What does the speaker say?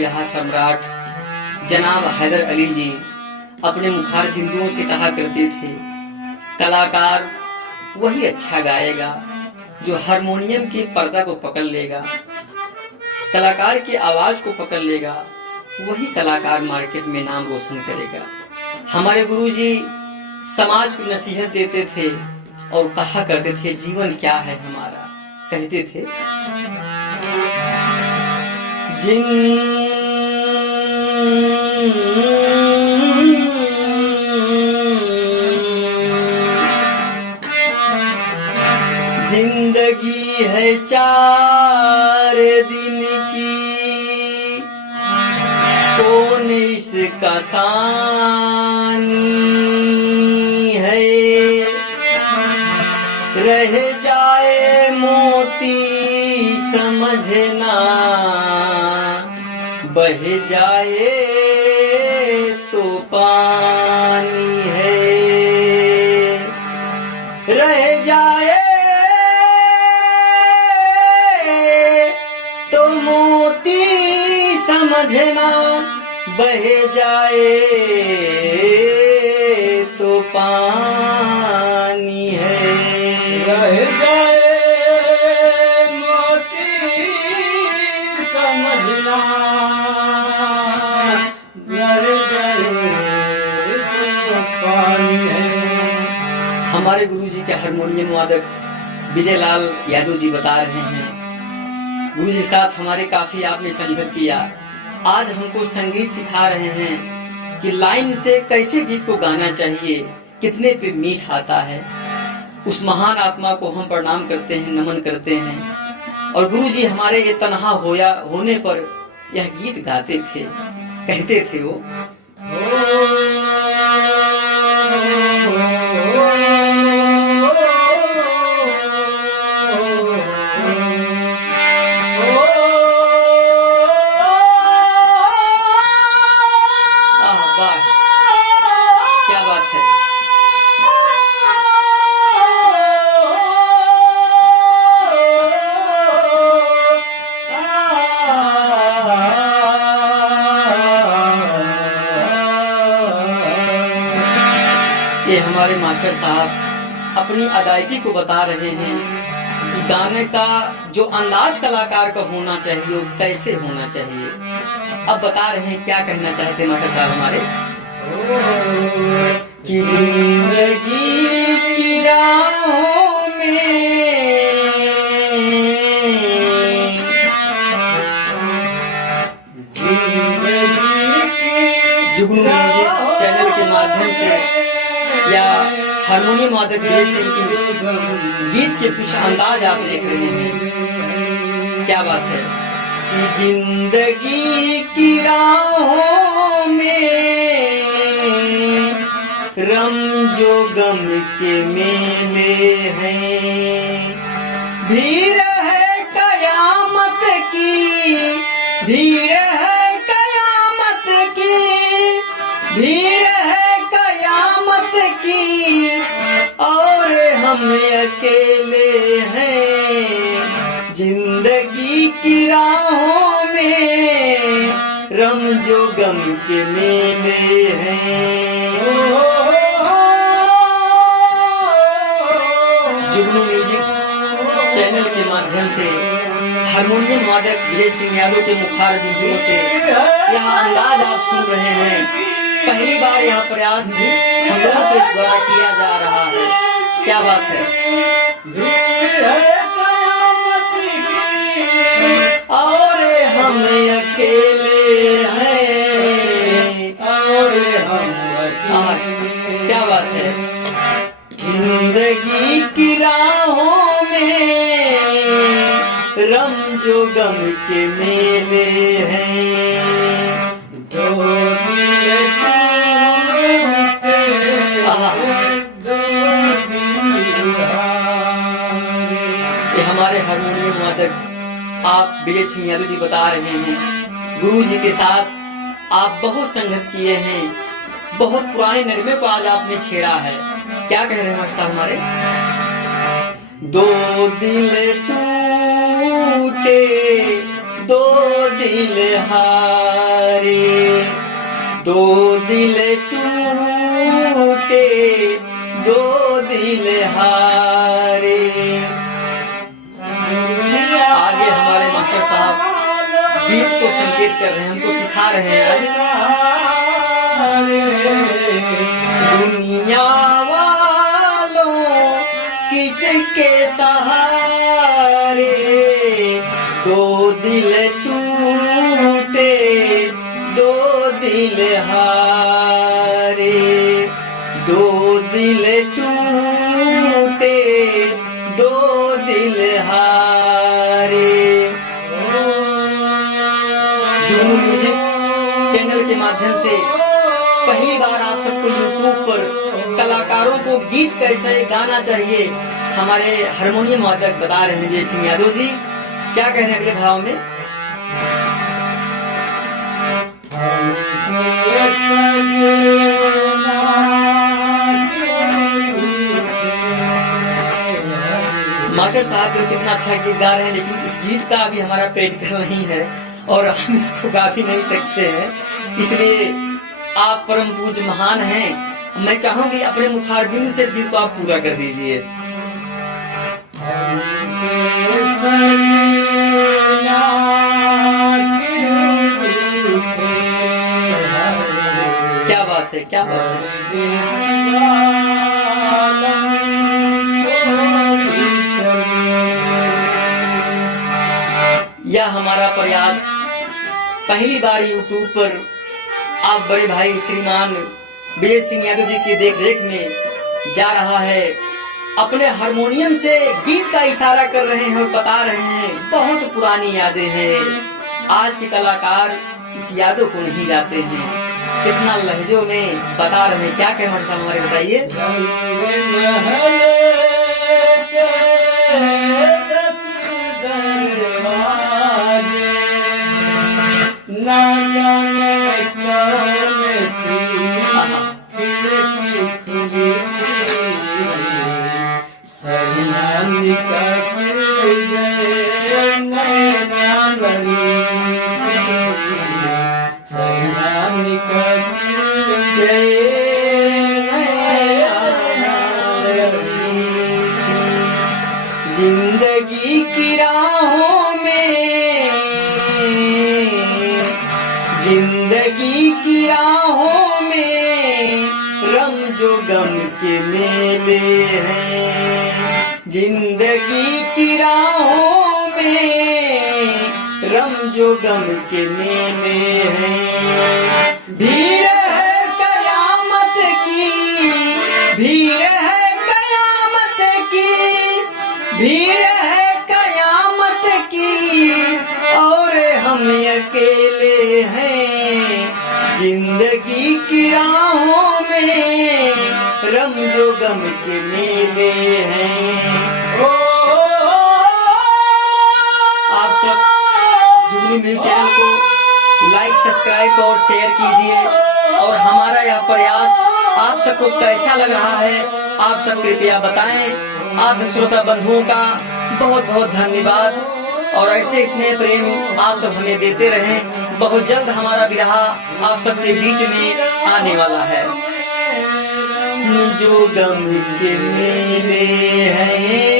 बिरहा सम्राट जनाब हैदर अली जी अपने मुखार बिंदुओं से कहा करते थे, कलाकार वही अच्छा गाएगा जो हारमोनियम की पर्दा को पकड़ लेगा, कलाकार की आवाज को पकड़ लेगा, वही कलाकार मार्केट में नाम रोशन करेगा। हमारे गुरुजी समाज को नसीहत देते थे और कहा करते थे, जीवन क्या है हमारा। कहते थे, जिंदगी है 4 दिन की, कौन इसका सानी है, रह जाए मोती समझना, बह जाए तो पानी है, रह जाए तो मोती समझना, बह जाए तो पानी है, रह जाए मोती समझना, रह जाए तो पानी है। हमारे गुरुजी के हारमोनियम वादक विजय लाल यादव जी बता रहे हैं, गुरुजी साथ हमारे काफी आपने संगत किया, आज हमको संगीत सिखा रहे हैं कि लाइन से कैसे गीत को गाना चाहिए, कितने पे मीठ आता है। उस महान आत्मा को हम प्रणाम करते हैं, नमन करते हैं। और गुरुजी हमारे ये तन्हा होने पर यह गीत गाते थे, कहते थे वो, क्या बात है। ये हमारे मास्टर साहब अपनी अदायगी को बता रहे हैं कि गाने का जो अंदाज कलाकार का होना चाहिए वो कैसे होना चाहिए। अब बता रहे हैं क्या कहना चाहते हैं मास्टर साहब हमारे, कि जिंदगी की राहों में जुगनू म्यूजिक चैनल के माध्यम से या हारमोनियम वादक विजय सिंह की गीत के कुछ अंदाज आप देख रहे हैं, क्या बात है। कि जिंदगी की राहों में रम जो गम के मेले हैं, भीड़ है कयामत की, भीड़ है कयामत की, भीड़ है कयामत की, और हम अकेले हैं जिंदगी की राहों में, रम जो गम के मेले हैं। जुगनू म्यूजिक चैनल के माध्यम से हारमोनियम वादक विजय सिंह यादव के मुखार बिंदुओं से यह अंदाज आप सुन रहे हैं। पहली बार यह प्रयास हम लोगों के द्वारा किया जा रहा है, क्या बात है। और हम अकेले हैं, और हम अकेले, क्या बात है। जिंदगी की राहों में रम जो गम के मेले हैं, दो दिल टूटे, दो दिल हारे। ये हमारे हारमोनियम वादक आप विजय सिंह यादव जी बता रहे हैं, गुरु जी के साथ आप बहुत संगत किए हैं, बहुत पुराने नगमे को आज आपने छेड़ा है। क्या कह रहे हैं साहब हमारे, दो दिल टूटे दो दिल हारे, दो दिल टूटे, दो दिल हारे। आगे हमारे मास्टर साहब गीत को संकेत कर रहे हैं, हमको सिखा रहे हैं। दुनिया वालों किसके सहारे, दो दिल टूटे, दो दिल हारे, दो दिल टूटे, दो दिल हारे। जुगनू म्यूजिक चैनल के माध्यम से पहली बार आप सबको यूट्यूब पर कलाकारों को गीत कैसे गाना चाहिए हमारे हारमोनियम वादक बता रहे हैं जय सिंह यादव जी। क्या कह रहे हैं अगले भाव में? मास्टर साहब जो कितना अच्छा गीत गा रहे हैं, लेकिन इस गीत का अभी हमारा प्रैक्टिकल नहीं है और हम इसको गा भी नहीं सकते हैं, इसलिए आप परम पूज्य महान हैं, मैं चाहूंगी अपने मुखारबिंद से इस गीत को आप पूरा कर दीजिए। क्या बात है, क्या बात है। यह हमारा प्रयास पहली बार यूट्यूब पर आप बड़े भाई श्रीमान जय सिंह यादव जी की देखरेख में जा रहा है। अपने हारमोनियम से गीत का इशारा कर रहे हैं और बता रहे हैं बहुत पुरानी यादें हैं। आज के कलाकार इस यादों को नहीं गाते हैं, कितना लहजों में बता रहे हैं। क्या कहें साहब हमारे बताइए। ना जाने कौन सी खिड़की खुली थी, सैलानी का सैलानी का जिंदगी की राहों में, जिंदगी की राहों में रम जो गम के मेले हैं, जिंदगी की राहों में रम जो गम के मेले हैं। भीड़ है कयामत की, भीड़ है कयामत की, भीड़ है कयामत की और हम अकेले हैं। जिंदगी की राहों में रम जो गम के मेले हैं। आप सब जुगनू म्यूजिक चैनल को लाइक, सब्सक्राइब और शेयर कीजिए और हमारा यह प्रयास आप सबको कैसा लग रहा है आप सब कृपया बताएं। आप सब श्रोता बंधुओं का बहुत बहुत धन्यवाद और ऐसे स्नेह प्रेम आप सब हमें देते रहें। बहुत जल्द हमारा विरहा आप सबके बीच में आने वाला है। जो गम के मेले हैं